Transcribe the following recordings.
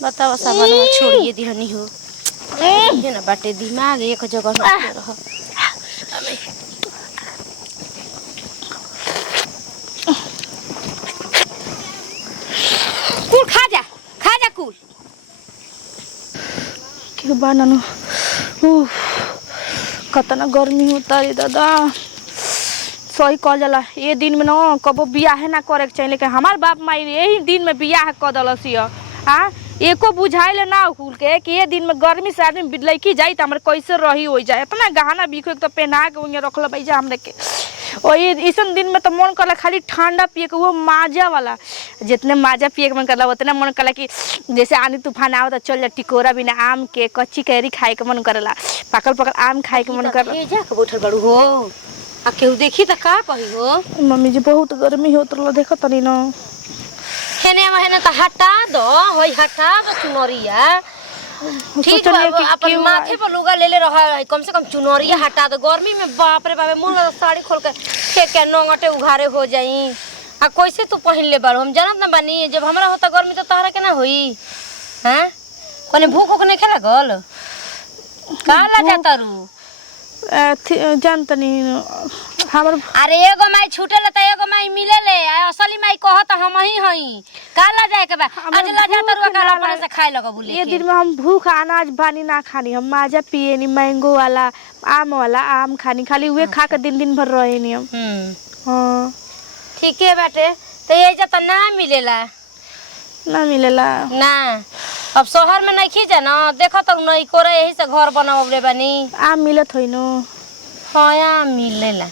बताओ सामान छोड़िए दिहनी हो ये ना बाटे दिमाग एक जगह न रह। कुल खा जा कुल के बनानु कतना गर्मी होता रे दादा। सही कह जाला ये दिन में न कबो बियाह ना करे के चाहिए लेकिन हमार बाप माई यही दिन में बियाह कर दलसी हाँ एको बुझाइले ना खुल के कि ये दिन में गर्मी से आदमी लड़की जाई त हमरे कैसे रही हो जाए इतना गहना बिखो एक तो पहना के उन्हें रखल भाई जा हमरे के और ये इसन दिन में तो मन करला खाली ठंडा पिए के वो माजा वाला जितने माजा पिए के मन करला उतना मन करला कि जैसे आंधी तूफान आओ तो चल जा टिकोरा बिना आम के कच्ची कैरी खाए के मन करला पाकल पाकल आम खाए के मन करला। जा के बैठल बड़ू हो आ केहू देखी त का कही हो। मम्मी जी बहुत गर्मी होत रहा देखो तनी न हेने हेने त हटा दो होई हटा दो चुनरिया ठीक बा अपन माथे पर लुगा ले रहा कम से कम चुनरिया हटा दो गर्मी में बाप रे बाप मुंह साड़ी खोल के के नंगटे उघारे हो जाई आ कैसे तू पहन ले बार हम जानत ना बानी जब हमरा होता गर्मी तो तहरा के ना होई हैं कोने भूख उख नहीं खेला गल का ला जाता रू जानतनी हमर अरे एगो माई छूटेले त एगो माई मिलेले असली माई कहत हम ही हई काला जाए के बा आज ला जाता रुआ काला पने से खाए लगा बोले ये दिन में हम भूख अनाज पानी ना खानी हम माजा पिए नी मैंगो वाला आम खानी खाली वे खा के दिन दिन भर रहे नी हम। हां ठीक है बाटे तो ये जत ना मिलेला ना अब शहर में नहीं खींचे ना देखो तो नहीं करे यही से घर बनावले बानी आम मिलत होई नो। हां आम मिलेला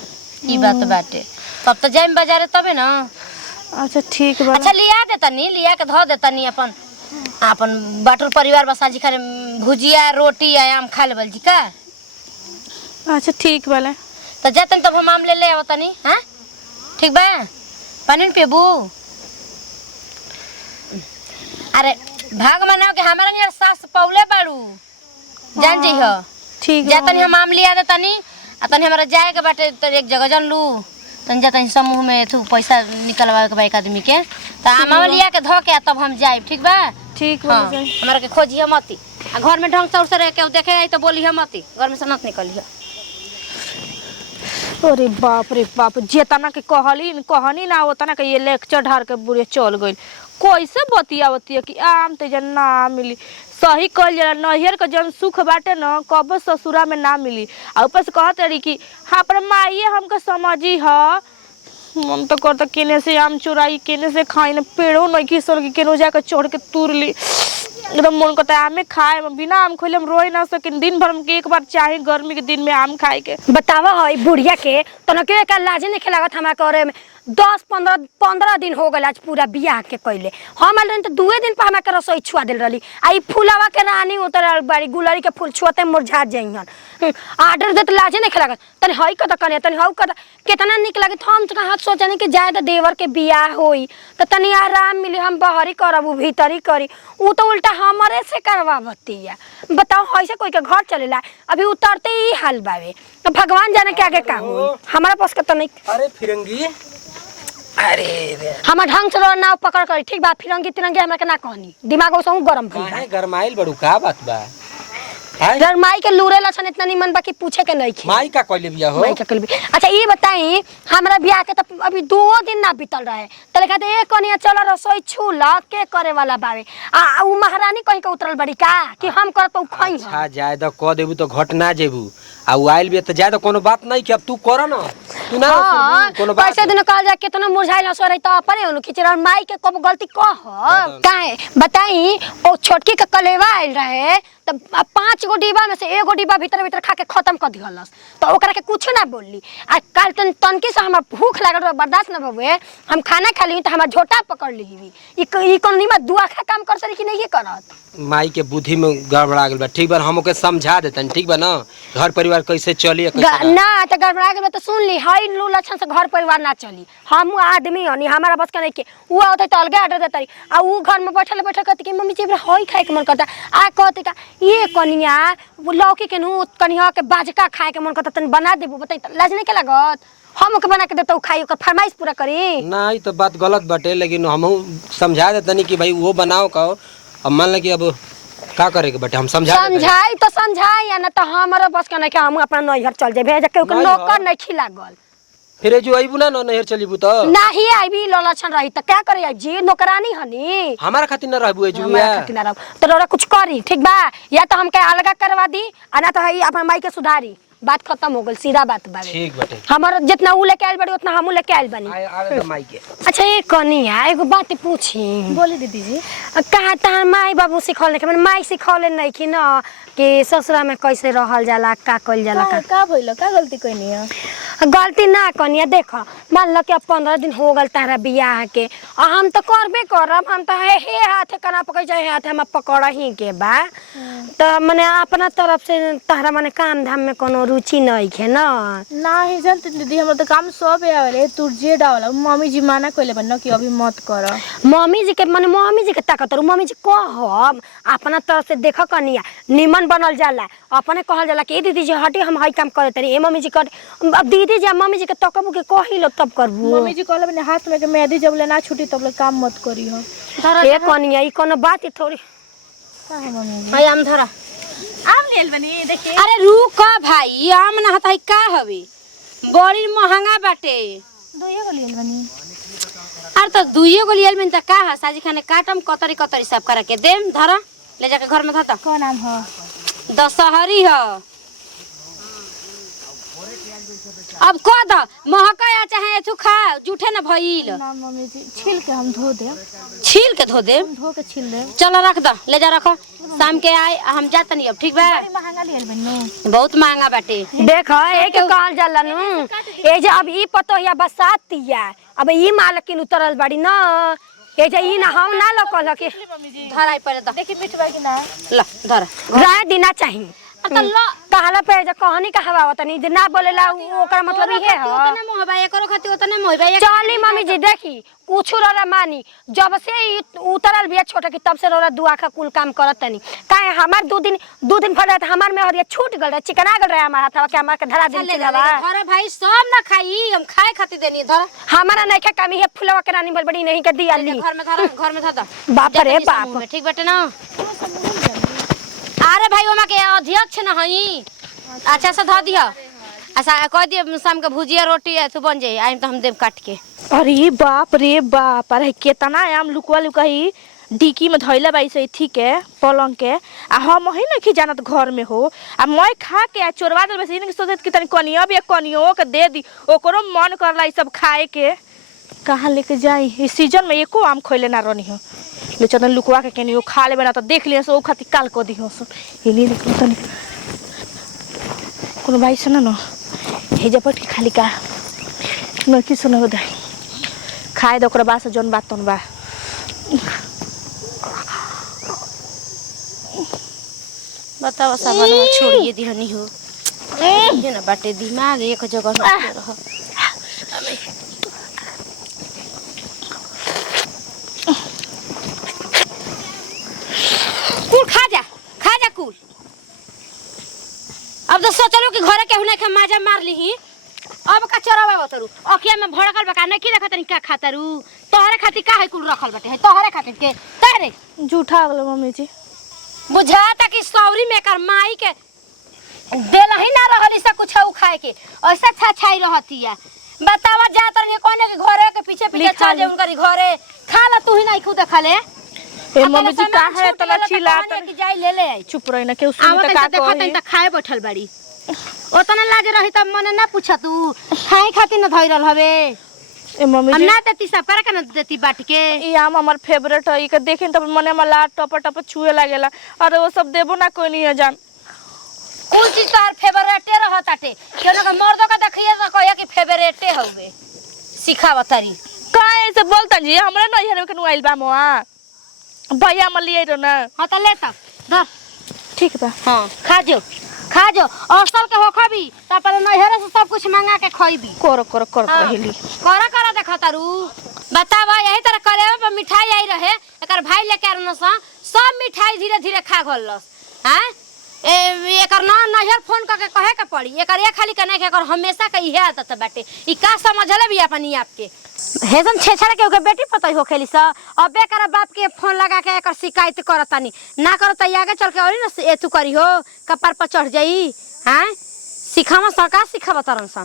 ई बात बाटे तब तो जाइम बाजारे तबे ना। अच्छा ठीक बा अच्छा लिया देतनी लिया के धो देतनी अपन बाटुर परिवार बसाजी खाने भुजिया रोटी आम खा लेबल जी का। अच्छा ठीक बाले तो जातन तब हम आम ले आवतनी हां ठीक बा पानी पीबू। अरे भाग मनाओ के हमारा नियर सास पौले बाड़ू जान जइहो ठीक जातनी हम आम लिया देतनी आ तनी हमरा जाए के बाटे त एक जगह जन लू तन जातनी समूह में थू पैसा निकलवा के बा एक आदमी के त आमा लिया के धो के तब हम जाए ठीक बा। ठीक बा हमरा के खोजिए मती आ घर में ढंग से रह के देखे आई तो बोलिए मती घर में से मत निकलिए। अरे बाप जेतना के कहनी ना ओतना के ये लेक्चर ढार के बुरे चल गइल कैसे बतिया कि आम ते जन ना मिली सही कल जरा नहियर के जन सुख बाटे न कब ससुरा में ना मिली आ ऊपर से कहत रही कि हाँ पर माइए हमके समझी ह मन तो करता केने से आम चुराई केने से खाई न पेड़ो नहीं की सर के केनो जाके चढ़ के तूर ली एकदम मन करता है आमे खाए बिना आम खोले हम रोई ना सकिन दिन भर में एक बार चाहे गर्मी के दिन में आम खाए के। बतावा है बुढ़िया के तनके का लाज नहीं खिलावत हमरा करे में 10-15 दिन हो गए आज पूरा बियाह के कैले हम आल तो 2 दिन पर हमरा के रसोई छुआ दिल रही आई फूलावा के रानी उतर बाड़ी गुलरी के फूल छुआते मुरझा जाइहन आर्डर देत लाजे नहीं खिलावत तनी हई कत कने तनी हौ कत कितना निक लागे हम तो हाथ सोचनी कि जाए तो देवर के बियाह होई तो तनी आराम मिली हम बहरी करब भीतरी करी उ तो उल्टा हमरे से करवावतिया। बताओ ऐसे कोई के घर चलेला अभी उतरते ही हाल बावे तो भगवान जाने के आगे का हो हमारा पास के तो नहीं। अरे फिरंगी अरे हम ढंग से नाव पकड़ कर ठीक बा फिरंगी तिरंगी हमरा के ना कहनी दिमाग ओसहु गरम भइल काहे गरमाइल बड़ू का बात बा यार माई के लूरे लछन इतना निमन बा कि पूछे के नहीं खे माई का कहले बिया हो माई का कहले। अच्छा ये बताई हमरा बियाह के तो अभी 2 दिन ना बीतल रहे तले कहते एक कनिया चल रसोई छूला के करे वाला बावे आ उ महारानी कहीं के उतरल बड़ी का कि हम कर तो खई अच्छा जाय द क देबू तो घट ना जेबू आ उ आइल बे त जाय त कोनो बात नहीं कि अब तू कर न तू ना कोनो बात पैसे दिन कहल जा केतना मुरझाइल असर त अपने उनु खिचरा माई के कब गलती कह काहे बताई ओ छोटकी के कलेवा आइल रहे त 5 गो डिब्बा में से एगो डिब्बा भीतर खा के खत्म कर दिहलस तो ओकरा के कुछ ना बोलली आ काल तनकी से हमरा भूख लागल बर्दाश्त ना भवे हम खाना खा ली त हमरा झोटा पकड़ ली ई कोन निमा दुआ खा काम कर सरी कि नहीं करत माई के बुद्धि में गड़बड़ा गेल बा ठीक बा हम ओके समझा देतन ठीक बा ना घर परिवार कैसे चली ना त गड़बड़ा गेल त सुन ली हई लू लक्षण से घर परिवार ना चली हम आदमी हनी हमारा बस के नहीं के उ आवत त अलगे ऑर्डर देतरी आ उ घर में बैठल कहती कि मम्मी जी हई खाए के मन करता आ कहते का ये कनिया लौकी के नु कनिया के बाजका खाए के मन करता तनी बना देबो बताई त लाज नहीं के लागत हम ओके बना के देता खाई ओकर फरमाइश पूरा करी ना ई तो बात गलत बाटे लेकिन हम समझा देतनी कि भाई वो बनाओ कहो अब मान ले कि अब का करे के बेटे हम समझाई तो समझाई या ना तो हमारा बस का नहीं कि हम अपना नैहर चल जाए भेज के नौकर नहीं खिलागल फिर जो आइबू ना नैहर चलीबू तो नहीं आईबी ललछन रही तो क्या करे जी नौकरानी हनी हमारा खातिर ना रहबू एजू हमारा खातिर ना रहो तो रोरा कुछ करी ठीक बा या तो हमके अलगा करवा दी आ ना तो हई अपन माई के सुधारी बात खत्म हो गई सीधा बात बावे ठीक बेटे हमारा जितना उ लेके आइल बड़ी उतना हम लेके आइल बनी आवे तो माई के अच्छा ये कनिया एगो बात पूछी बोली दीदी जी। कहा तहार माई बाबू सिखौले के मैंने माई सिखौले नहीं कि न कि ससुरा में कैसे रहल जाला का कइल जाला का भइलो का गलती कइनी है? गलती ना कनिया देख मान लो कि अब 15 दिन हो गल तारा बियाह के और हम तो करबे करब हम तो हे हाथ कना पकड़ जाए हाथ हम पकड़ ही के बा तो मने अपना तरफ से तारा मने काम धाम में कोनो रुचि नहीं है ना नाही जानते दीदी हमरा तो काम सब आवेले तुरजे डावला मम्मी जी माना कइले बन कि अभी मत कर। मम्मी जी के मने मम्मी जी के ताकत मम्मी जी कहब अपना तरफ से देख कनिया निमन बनल जाला अपने कहल जाला कि दीदी जी हटी हम हई काम करे तनी ए मम्मी जी कर अब दीदी जी मम्मी जी के तकबू के कहिलो तब करबू मम्मी जी कहले बने हाथ में के मेहंदी जब ले ना छुटी तब ले काम मत करी हो। ए कनिया ई कोनो बात ही थोड़ी का है मम्मी जी? भाई आम धरा आम लेल बनी देखिए। अरे रुक भाई आम ना हताई का हवे बड़ी महंगा बाटे दोये को लेल बनी। अरे तो दुइये गो लियल में त का है साजी खाने काटम कतरी कतरी सब करा के देम धरा ले जाके घर में धता कौन आम हो? दशहरी ह अब क द महका या चाहे एथु खा जूठे न भइल ना मम्मी जी छील के हम धो दे छील के धो दे हम धो के छील दे चलो रख द ले जा रखो शाम के आए हम जात नहीं अब ठीक बा बड़ी महंगा लेल बनी बहुत महंगा बाटे देख एक कहल जाला नु ए जे अब ई पतो या बसातिया अब ई मालकिन उतरल बाड़ी न ए जे ई ना हम ना लकल के धराई पड़े द देखी मिठवा कि ना ल धर राय देना चाहिए त ल कहला पे जे कहानी कहवा तनी जे ना बोलेला ओकर मतलब इहे ह ओतने मोहबा एकरो खाती ओतने मोहबा चली मम्मी जी देखी कुछ रोरा मानी जब से ई उतरल बिया छोटा की तब से रोरा दुआ का कुल काम करत तनी काहे हमार दो दिन फड़ त हमार में हरिया छूट गल रहे चिकना गल रहे हमार हाथवा के हमार के धरा दिन चलावा अरे भाई सब ना खाई हम खाए खाती देनी धर हमारा नहीं खा कमी है फुलवा के रानी बड़ी नहीं के दिया ली घर में धर बाप रे बाप ठीक बाटे ना अरे भाई ओमा के अध्यक्ष न हई अच्छा से धर दिया अच्छा कह दिए शाम के भुजिया रोटी है तू बन जाई आइम तो हम देव काट के अरे बाप रे बाप अरे केतना आम लुकवा लुकाई डिकी में धइला बाई से ठीक है पलंग के आ हम ही नहीं जानत घर में हो आ मैं खा के आ चोरवा दे बस इनके सोचत कि तनी कनिया भी कनियो के दे दी ओकरो मन करला ई सब खाए के कहां लेके जाई इस सीजन में एको आम खइले ना रहनी हो ले चतन लुकवा के केनियो खा लेबे ना तो देख लियो सो खाती काल को दिहो सो इनी देखो तनी कोनो भाई सुन न हे जपट के खाली का न की सुनो दे खाए द ओकरा बाद से जौन बात तन बा बताओ सब छोड़िए दिहनी हो ये ना बाटे दिमाग एक जगह न रह कुल खा जा कुल अब तो सोचलो कि घरे केहू नहीं के माजा मार लीही अब का चरावा बतरू अखिया में भड़कल बका नहीं की देखत नहीं का खातरू तोहरे खातिर का है कुल रखल बाटे है तोहरे खातिर के तहरे झूठा वाला मम्मी जी बुझाता कि सौरी में कर माई के देला ही ना रहल इसा कुछ खाए के ऐसा छाई रहती है बतावा जात रही कोने के घरे के पीछे चल जे उनकर घरे खा ला तू ही नहीं खुद खा ले ए मम्मी जी का है तना चिल्ला कि जाई ले ले आई चुप रही ना के उसमें त का देखत त खाए बैठल बाड़ी ओतना लाज रही त मने ना पूछ तू खाए खातिर न धइरल हवे ए मम्मी हम जी ना देती सब कर के न देती बाट के ई आम हमर फेवरेट है ई के देखिन तब मने में लाट टप टप छुए लागेला अरे वो सब देबो ना कोई नहीं है जान कुल चीज तार फेवरेटे रहताटे केनो के मर्दो का देखिए त कहया कि फेवरेटे हवे सिखावतारी का ऐसे बोलता जी हमरा नहीं हरे के नुआइल बा मोआ भैया म लिए रो ना हां त ले तब धर ठीक बा हां खा जो और साल के होखा भी तापर नहरे से सब कुछ मंगा के खइबी कर रहिली करा देखतारू बतावा यही तरह कलेवा पर मिठाई आई रहे एकर भाई लेके आरन सब मिठाई धीरे धीरे खा गलस हैं एकर ना नहर फोन करके कहे के पड़ी एकर एक खाली कने के एकर हमेशा के इहे आदत बाटे ई का समझले भी अपनी आप के हेसन छेछड़ा के ओके बेटी पता हो खेली स अबे कर बाप के फोन लगा के एकर शिकायत करतानी ना करत आगे चल के और ना एतु करी हो कपार पर चढ़ जाई हैं सिखावा सरकार सिखावा तरन सा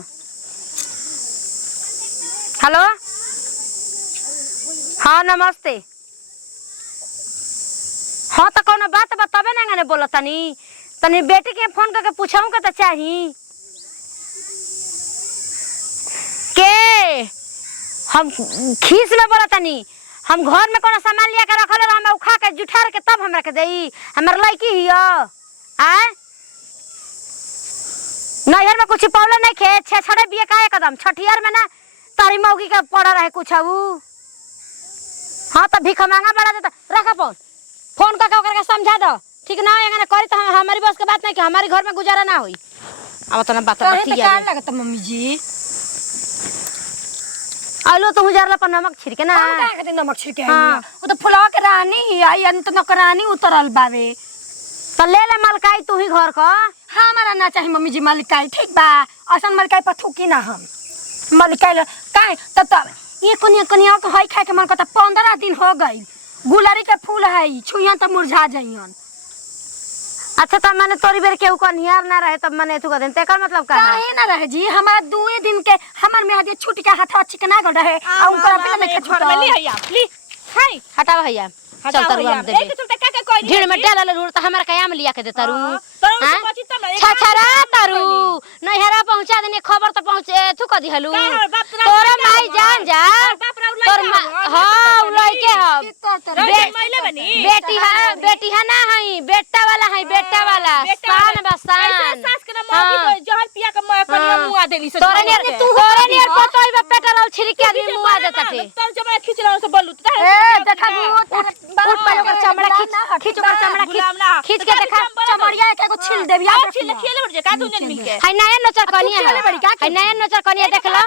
हेलो हाँ नमस्ते हाँ तो कोनो बात बताबे ना गने बोलतानी तनी बेटी के फोन करके पूछाऊं का त चाही के हम खीस में बोलतानी हम घर में कोनो सामान लिया के रखले हम उखा के जुठार के तब हमरा के देई हमर लड़की हियो आ नहर में कुछ पौले नहीं खे छेछड़े बिया का एकदम छठियार में ना तारी मौगी का पड़ा रहे कुछ हाँ तो भीख मांगा बड़ा देता रखा फोन करके ओकरा के समझा दो ठीक ना एंगने करी तो हमारी बस के बात नहीं कि हमारे घर में गुजारा ना होई अब तो ना बात बतिया का लगत मम्मी जी आलो तो गुजारला पर नमक छिड़के ना हम का के नमक छिड़के आई वो तो फुलवा के रानी आई अंत नौकरानी उतरल बावे तो ले ले मलकाई तू ही घर का हमारा ना चाही मम्मी जी मलिकाई ठीक बा असन मलिकाई पर थूकी ना हम मलिकाई काहे तब ये कोनिया तो हई खाए के मन करता 15 दिन हो गई गुलारी के फूल है छुइयन तो मुरझा जाइयन अच्छा तब मैंने तोरी बेर के ऊपर निहार ना रहे तब मैंने तू कहते तेकर मतलब का है काहे ना रहे जी हमारा 2 दिन के हमर में आदि छूट के हाथ चिकना गड़ रहे आ उनकर बिना में घर में ली है आप ली हाय हटा भैया चल तरु हम दे एक चलते का कोई ढेर में डाल ले त हमरा कयाम लिया के दे तरु तरु से पची तब ना छछरा तरु नहरा पहुंचा देने खबर तो पहुंचे तू कदी हलू तोरा माई जान जा तोर हां लइके हम बेटी है ना हई बेटा वाला शान बसान सास के ना मौगी जहर पिया के मैं कनिया मुआ देली से तोरे नियर पतोई बे पेट्रोल छिड़के आदमी मुआ देता थे तब जब मैं खींच रहा से बोलू ए देखा उठ पर ओकर चमड़ा खींच ओकर चमड़ा खींच के देखा चमड़िया के को छिल देबिया छिल खेले बढ़ जा का दुनिया मिल के हाय नया नचर कनिया देख लो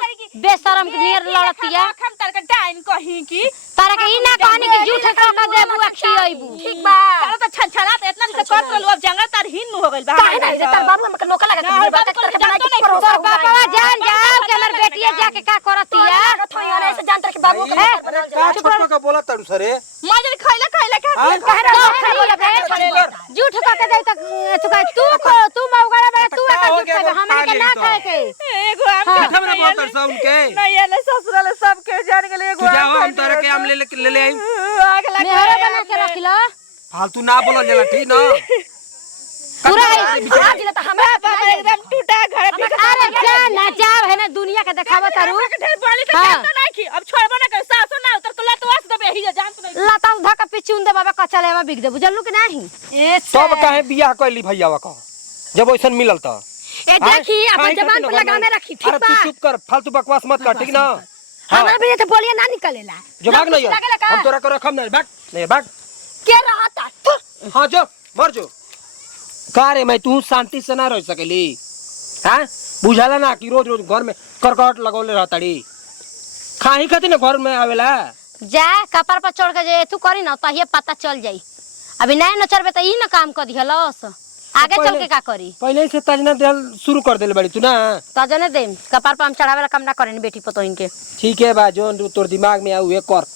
बेशरम नियर लड़तिया हम तर के डाइन कहीं की तारा के ई ना कहनी कि झूठ का देबू खियबू ठीक बा तारा तो छछड़ा त इतना से कर लो अब जंगल तार हिन हो गइल बा काहे नहीं तार बाबू हमके नौका लगा के बात करके बना के करो तोर बापवा जान जा के हमर बेटिया जाके का करतिया थोई वाला ऐसे जानतर के बाबू का छोटका का बोला तड़ू सरे मजर खइला झूठ का के दे तक तू मौगड़ा बड़ा तू का झूठ का हमरे के ना कहे के एगो हम हमरा बोलत स उनके नहीं ये ससुराल सब के जान गेले एगो तू जाओ हम तोरे के आम ले आई आग लगा मेहरा बना के रख लो फालतू ना बोलल जाला ठीक ना पूरा आज ले त हमरा बाबा एकदम टूटा घर पे अरे जा ना जाओ है ना दुनिया के देखावा तारू ढेर बोली के काम तो नहीं की अब छोड़बो ना कर सासो ना उतर तो लतवास दबे ही जान तो नहीं लता धका पिचुन दे बाबा कचलेवा बिक दे बुझलू कि नहीं सब काहे बियाह कइली भैयावा का जब ओइसन मिलल त ए देखी अपन जबान पर लगा में रखी ठीक अरे बा तू चुप कर फालतू बकवास मत कर ठीक ना हमरा भी तो बोलिए ना निकलेला जो भाग नहीं हम तोरा को रखम नहीं भाग नहीं भाग के रहता हां जो मर जो का रे मैं तू शांति से ना रह सकेली हां बुझाला ना कि रोज रोज घर में करकट लगौले रहताड़ी खाही खाती ना घर में आवेला जा कपार पर चढ़ के जे तू करी ना तहिए पता चल जाई अभी नए नचरबे त ई ना काम कर दिहलस आगे चल के का करी पहले से तजना देल शुरू कर देले बड़ी तू ना तजने दे कपार पर हम चढ़ावे ला काम ना करेनी बेटी पतोहिन के ठीक है बा जोन तोर दिमाग में आऊ एक कर